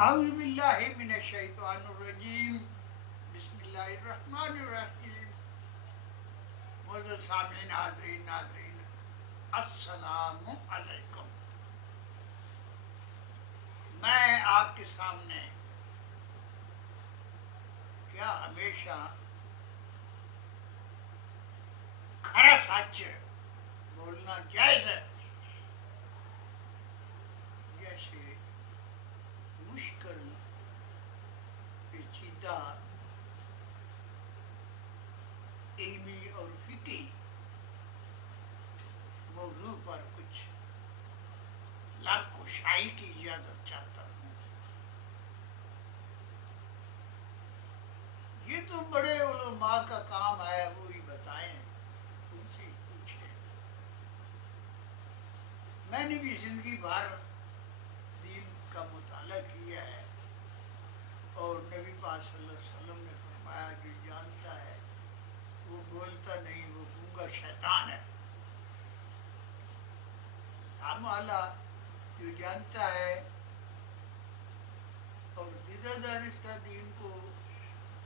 اعوذ باللہ من الشیطان الرجیم، بسم اللہ الرحمن الرحیم۔ معزز سامعین، ناظرین، السلام علیکم۔ میں آپ کے سامنے کیا ہمیشہ کھڑا سچ بولنا جائز ہے؟ جیسے مشکل پیچیدہ علمی اور فقہی موضوع پر کچھ لب کشائی کی اجازت چاہتا ہوں۔ یہ تو بڑے علماء کا کام ہے، وہی بتائیں، ان سے پوچھیں۔ میں نے بھی زندگی بھر دین کا مطالعہ کیا ہے، اور نبی پاک صلی اللہ علیہ وسلم نے فرمایا جو جانتا ہے وہ بولتا نہیں، وہ گونگا شیطان ہے۔ ہم اعلیٰ جو جانتا ہے اور دیدہ دانستہ دین کو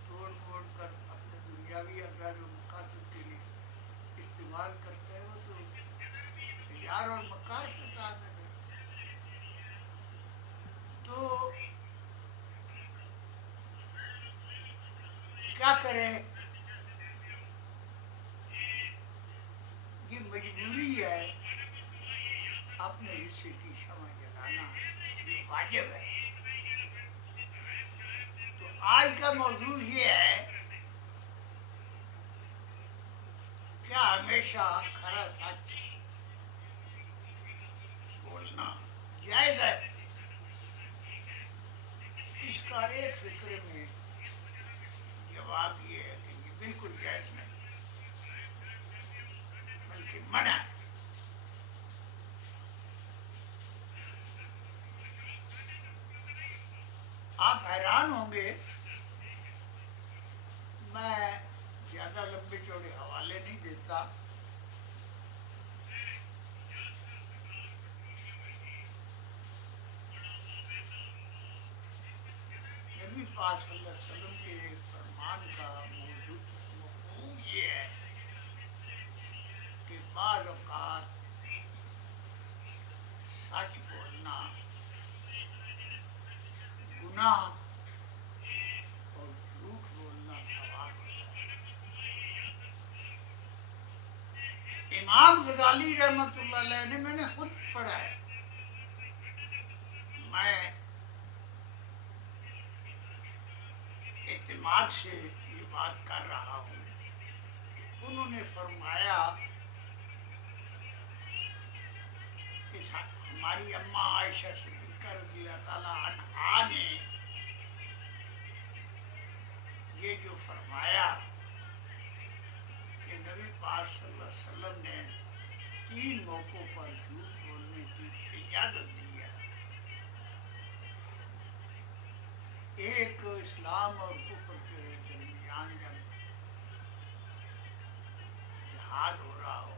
توڑ موڑ کر اپنے دنیاوی اغراض و مقاصد کے لیے استعمال کرتا ہے، وہ تو یار اور مکار شیطان ہے۔ تو کیا کرے؟ یہ مجبوری ہے، اپنے حصے کی شمع جلانا یہ واجب ہے۔ تو آج کا موضوع یہ ہے، کیا ہمیشہ کھرا سچ بولنا جائز ہے؟ اس کا ایک فکر میں جواب یہ ہے کہ یہ بالکل جائز نہیں، بلکہ منع ہے۔ آپ حیران ہوں گے، میں زیادہ لمبے چوڑے حوالے نہیں دیتا، نبی پاک صلی اللہ علیہ وسلم کے فرمان کا موضوع مفہوم یہ ہے کہ بعض اوقات سچ بولنا گناہ اور جھوٹ بولنا ثواب ہوتا ہے۔ امام غزالی رحمۃ اللہ علیہ نے، میں نے خود پڑھا ہے، میں اعتماد سے یہ بات کر رہا ہوں، انہوں نے فرمایا کہ ہماری اماں عائشہ صدیقہ رضی اللہ تعالیٰ عنہا نے یہ جو فرمایا کہ نبی پاک صلی اللہ علیہ وسلم نے 3 موقعوں پر جھوٹ بولنے کی اجازت دی ہے۔ ایک، اسلام اور کفر کے درمیان جب جہاد ہو رہا ہو۔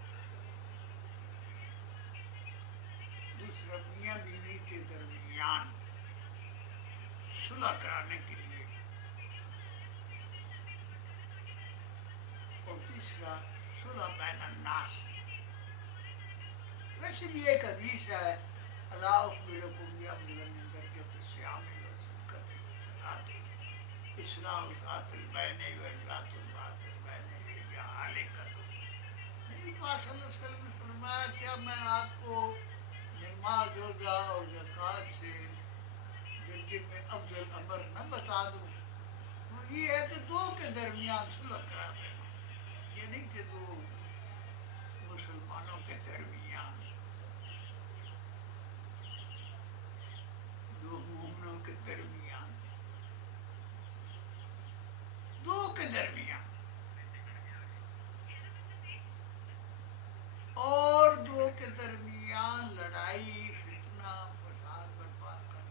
دوسرا، میاں بیوی کے درمیان صلح کرانے کے لیے۔ اور تیسرا، صلح بین الناس۔ ویسے بھی ایک حدیث ہے، الا اخبرکم بافضل من درجۃ الصیام وصدقۃ وصلاۃ اصلاح ذات البین واجرات ذات البین یا علیکۃ۔ نبی پاک صلی اللہ علیہ وسلم نے فرمایا، کیا میں آپ کو نماز، روزہ اور زکوٰۃ سے درجے میں افضل امر نہ بتا دوں؟ وہ یہ ہے کہ 2 کے درمیان صلح کرا دینا، یہ نہیں کہ 2 مسلمانوں کے درمیان، 2 مومنوں کے درمیان، 2 کے درمیان، اور 2 کے درمیان لڑائی، فتنہ، فساد برپا کر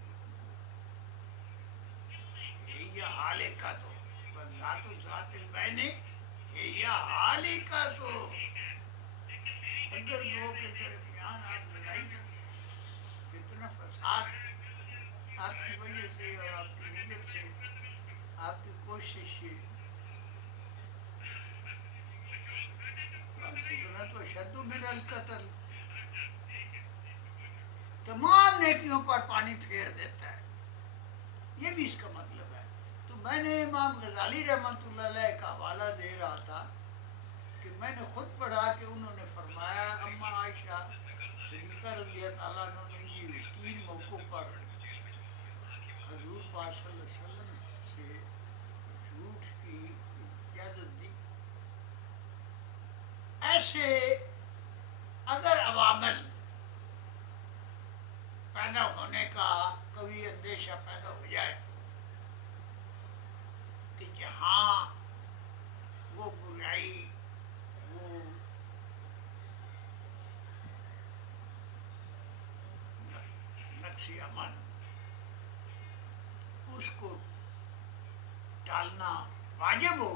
دیا حال کا تو ذات ذات البین ہے حال کا تو۔ اگر 2 کے درمیان آپ لڑائی کریں، فتنہ فساد آپ کی وجہ سے اشد من القتل، تمام نیکیوں پر پانی پھیر دیتا ہے، یہ بھی اس کا مطلب ہے۔ تو میں نے امام غزالی رحمۃ اللہ علیہ کا حوالہ دے رہا تھا کہ میں نے خود پڑھا کہ انہوں نے فرمایا اما عائشہ صدیقہ رضی اللہ تعالیٰ عنہ نے یہ 3 موقعوں پر حضور پاک صلی اللہ علیہ وسلم سے جھوٹ کی اجازت دی۔ ایسے اگر عوامل پیدا ہونے کا کبھی اندیشہ پیدا ہو جائے کہ جہاں وہ برائی، وہ نقص امن، اس کو ٹالنا واجب ہو،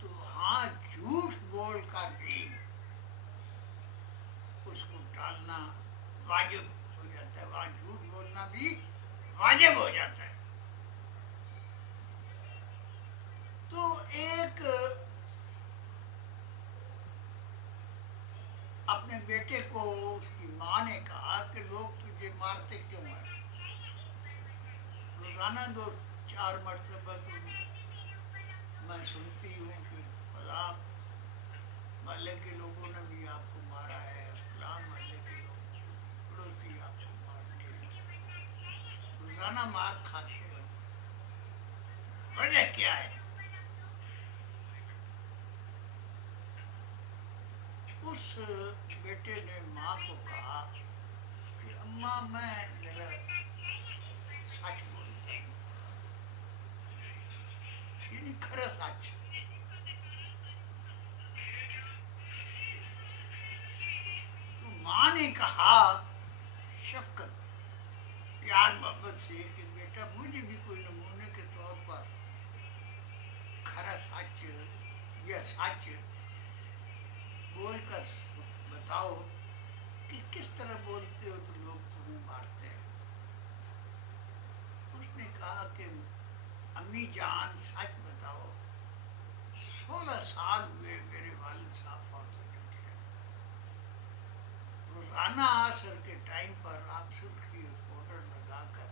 تو ہاں جھوٹ بول کر بھی اس کو ٹالنا واجب ہو جاتا ہے، وہاں جھوٹ بولنا بھی واجب ہو جاتا ہے۔ تو ایک اپنے بیٹے کو اس کی ماں نے کہا کہ لوگ تجھے مارتے کیوں ہیں؟ روزانہ 2-4 مرتبہ تو میں سنتی ہوں کہ فلاں محلے کے لوگوں نے بھی آپ کو مارا ہے، فلاں محلے کے لوگ پڑوسی آپ کو مارتے ہیں، روزانہ مار کھاتے ہو، وجہ کیا ہے؟ اس بیٹے نے ماں کو کہا کہ اماں میں ذرا سچ بولتا ہوں، یعنی کھرا سچ۔ تو ماں نے کہا شفقت پیار محبت سے کہ بیٹا مجھے بھی کوئی نمونے کے طور پر کھرا سچ یا سچ بول کر بتاؤ کہ کس طرح بولتے ہو تو لوگ تمہیں مارتے ہیں۔ اس نے کہا کہ امی جان سچ بتاؤ، 16 سال ہوئے میرے والد صاحب فوت ہو چکے ہیں، روزانہ عصر کے ٹائم پر آپ سرخی اور پاؤڈر لگا کر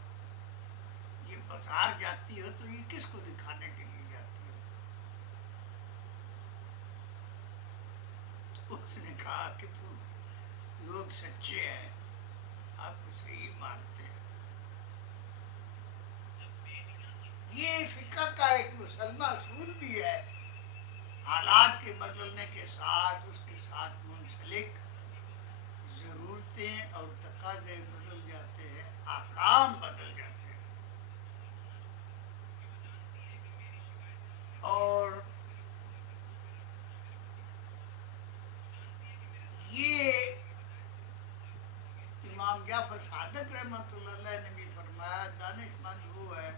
یہ بازار جاتی ہو تو یہ کس کو دکھانے کے لیے جاتی ہو؟ اس نے کہا کہ تم لوگ سچے ہیں، آپ کو صحیح مارتے ہیں۔ یہ فقہ کا ایک مسلمہ اصول بھی ہے، حالات کے بدلنے کے ساتھ اس کے ساتھ منسلک ضرورتیں اور تقاضے بدل جاتے ہیں، احکام بدل جاتے ہیں۔ اور یہ امام جعفر صادق رحمۃ اللہ علیہ نے بھی فرمایا دانش مند وہ ہے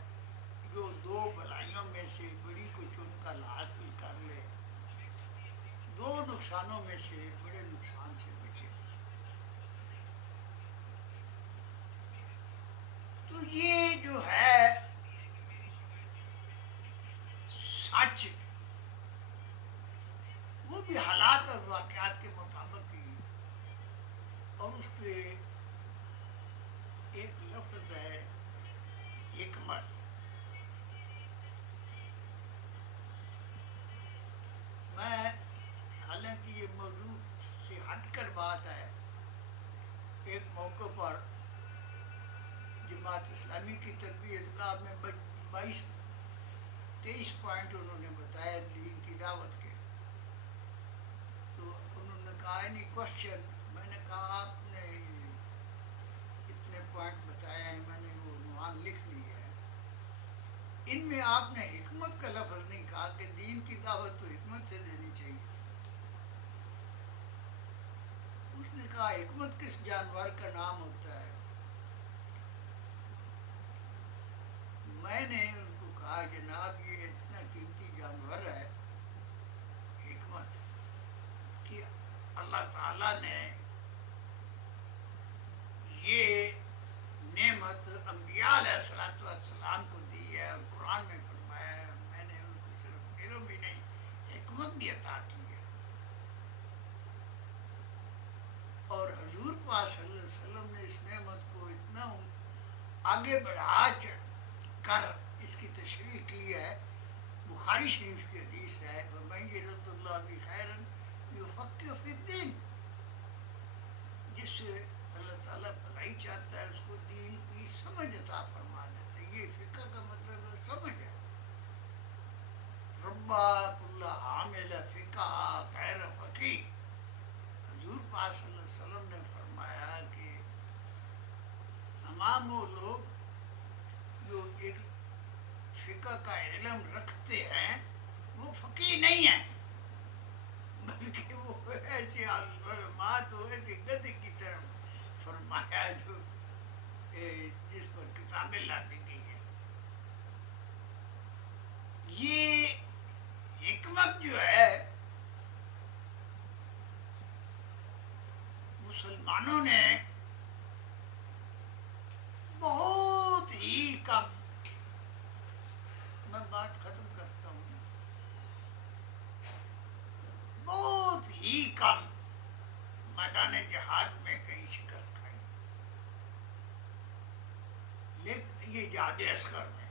جو 2 بھلائیوں میں سے بڑی کو چن کر حاصل کر لے، 2 نقصانوں میں سے بڑے نقصان سے بچے۔ تو یہ جو ہے سچ وہ بھی حالات اور واقعات کے مطابق ہی، اور اس کے ایک لفظ ہے حکمت۔ میں حالانکہ یہ موضوع سے ہٹ کر بات ہے، ایک موقع پر جماعت اسلامی کی تربیت گاہ میں 23 پوائنٹ انہوں نے بتایا دین کی دعوت کے، تو انہوں نے کہا نہیں کوشچن، میں نے کہا آپ نے اتنے پوائنٹ بتائے ہیں، میں نے وہ عنوان لکھ لی ہے، ان میں آپ نے حکمت کا لفظ نہیں کہا کہ دین کی دعوت تو حکمت سے دینی چاہیے۔ اس نے کہا حکمت کس جانور کا نام ہوتا ہے؟ میں نے ان کو کہا جناب یہ اتنا قیمتی جانور ہے حکمت، کہ اللہ تعالیٰ نے یہ نعمت انبیاء علیہ السلام کو دی ہے، اور قرآن میں فرمایا ہے میں نے ان کو صرف علم ہی نہیں حکمت بھی عطا کی ہے۔ آگے بڑھا کر اس کی تشریح کی ہے. بخاری شریف کی حدیث ہے وَمَن يُرِدِ اللَّهُ بِهِ خَيْرًا يُفَقِّهْهُ فِي الدِّينِ. جس سے اللہ تعالیٰ بھلائی چاہتا ہے اس کو دین کی سمجھ عطا فرما دیتا ہے. یہ فقہ کا مطلب ہے سمجھ ہے. ربا کل حامل فقہ غیر فقیہ. حضور پاک صلی اللہ علیہ وسلم نے فرمایا کہ تمام وہ لوگ جو ایک فقہ کا علم رکھتے ہیں وہ فقیہ نہیں ہیں، بلکہ وہ ایسے علمات ہو ایسے گدھے کی طرح فرمایا جو جس پر کتابیں لاتی گئی ہیں. یہ حکمت جو ہے مسلمانوں نے بہت ہی کم، میں بات ختم کرتا ہوں، بہت ہی کم میدان جہاد میں کہیں شکست کھائی. لیکن یہ جہاد اصغر میں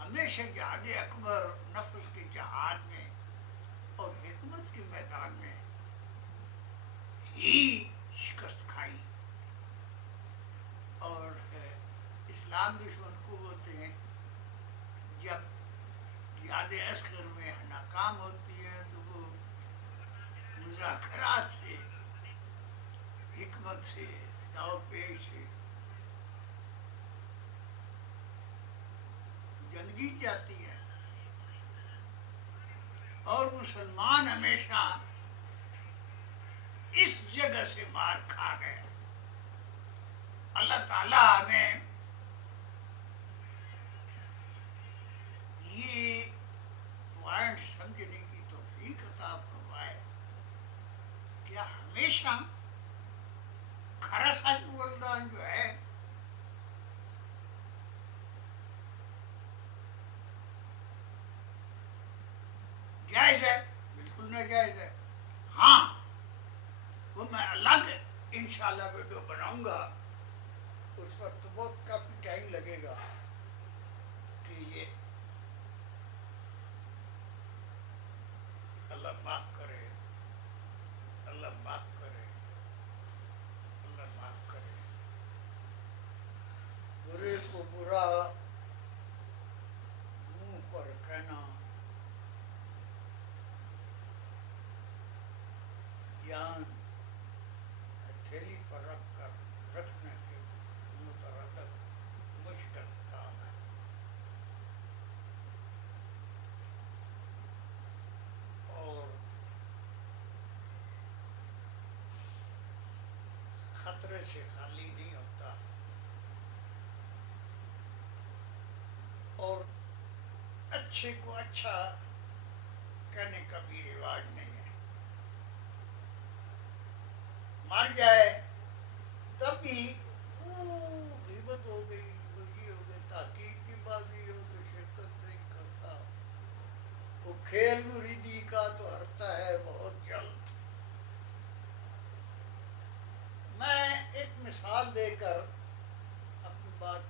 ہمیشہ جہاد اکبر نفس کے جہاد میں اور حکمت کے میدان میں ہی شکست کھائی. اور اسلام دشمن قوتیں ہیں جب جہاد اصغر میں ناکام ہوتی ہے تو وہ مذاکرات سے، حکمت سے، داؤ پیش سے جنگ جیت جاتی ہے. اور مسلمان ہمیشہ اس جگہ سے مار کھا گئے. اللہ تعالیٰ ہمیں یہ پوائنٹ سمجھنے کی توفیق عطا فرمائے. کیا ہمیشہ کھرا سچ بولنا جو ہے جائز ہے؟ بالکل ناجائز ہے. ہاں وہ میں الگ انشاءاللہ ویڈیو بناؤں گا، اس وقت بہت کافی ٹائم لگے گا کہ یہ اللہ معاف کرے، اللہ معاف کرے، اللہ معاف کرے. برے کو برا منہ پر کہنا، جان ہتھیلی پر رکھ کر رکھنے کے مترادف مشکل کام ہے. اور خطرے سے خالی نہیں ہوتا. اور اچھے کو اچھا کہنے کا بھی رواج نہیں ہے. مر جائے تب بھی غیبت ہو گئی، یہ ہو گئی، تحقیق کی بازی ہو تو شرکت نہیں کرتا. وہ کھیل مریدی کا تو ہرتا ہے بہت جلد. میں ایک مثال دے کر اپنی بات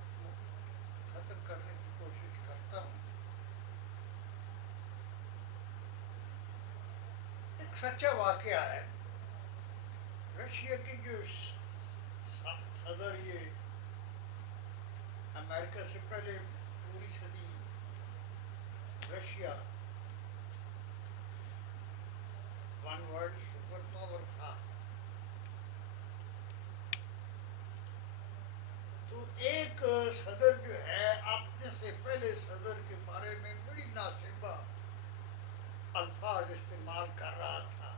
ختم کرنے کی کوشش کرتا ہوں. ایک سچا واقعہ ہے. رشیا کی جو صدر، یہ امریکہ سے پہلے پوری صدی Russia one world super power تھا. تو ایک صدر جو ہے اپنے سے پہلے صدر کے بارے میں بڑی ناسبہ الفاظ استعمال کر رہا تھا.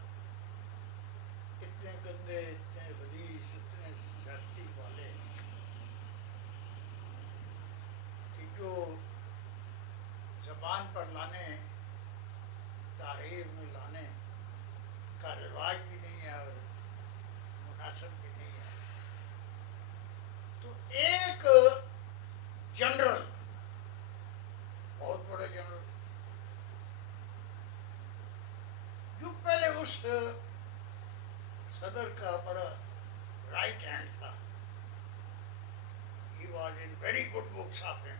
اتنے گندے، اتنے غلیظ، اتنے زیادتی والے کہ جو زبان پر لانے، تحریر میں لانے کا رواج بھی نہیں ہے اور مناسب بھی نہیں ہے. تو ایک جنرل، بہت بڑا جنرل، جو پہلے اس صدر کا بڑا رائٹ ہینڈ تھا، was in very good books of him.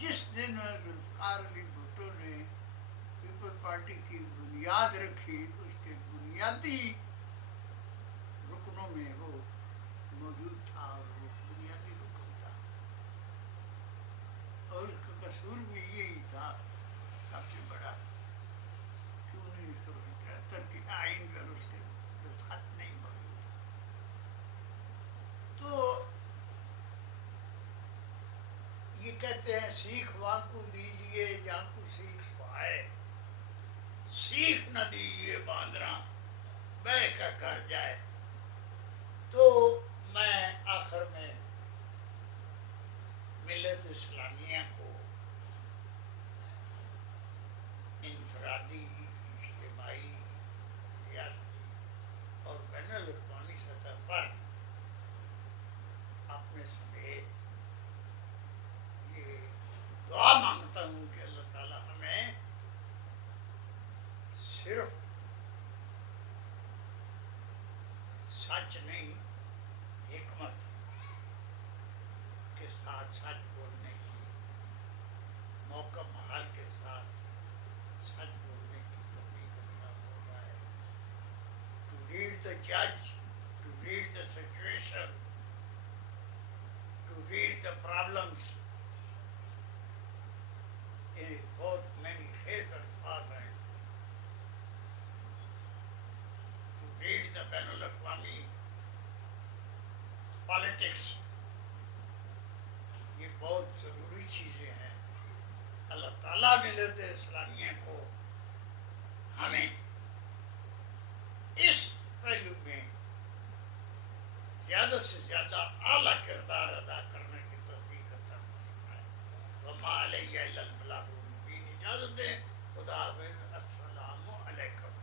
جس دن ذوالفقار علی بھٹو نے پیپل پارٹی کی بنیاد رکھی اس کے بنیادی رکنوں میں وہ موجود تھا اور وہ بنیادی رکن تھا، اور اس کا قصور بھی یہی تھا سب سے بڑا کہ 1973 کے آئین پر اس کے دستخط نہیں موجود تھا۔ تو یہ کہتے ہیں سیکھ واکو دیجئے جہاں کو سیکھ سوائے، سیکھ نہ دیجئے باندرا بہ کا کر جائے۔ تو میں آخر میں ملت اسلامیہ کو انفرادی، اجتماعی، ریاستی اور بین الاقوامی سطح پر اپنے سمیت یہ دعا مانگتا ہوں کہ اللہ تعالیٰ ہمیں صرف سچ نہیں، حکمت کے ساتھ سچ بولنے کی، موقع محال کے ساتھ سچ بولنے کی توفیق عطا فرمائے۔ To read the judge, to read the situation, to read the problems in both many shades and forms, to read the بین الاقوامی پالیٹکس، یہ بہت ضروری چیزیں ہیں۔ اللہ تعالیٰ ملت اسلامیہ کو ہمیں اس پہلو میں زیادہ سے زیادہ اعلیٰ کردار ادا کرنے کی توفیق عطا فرمائے۔ وما علیہ الا البلاغ المبین۔ اجازت دیں، خدا حافظ، السلام علیکم۔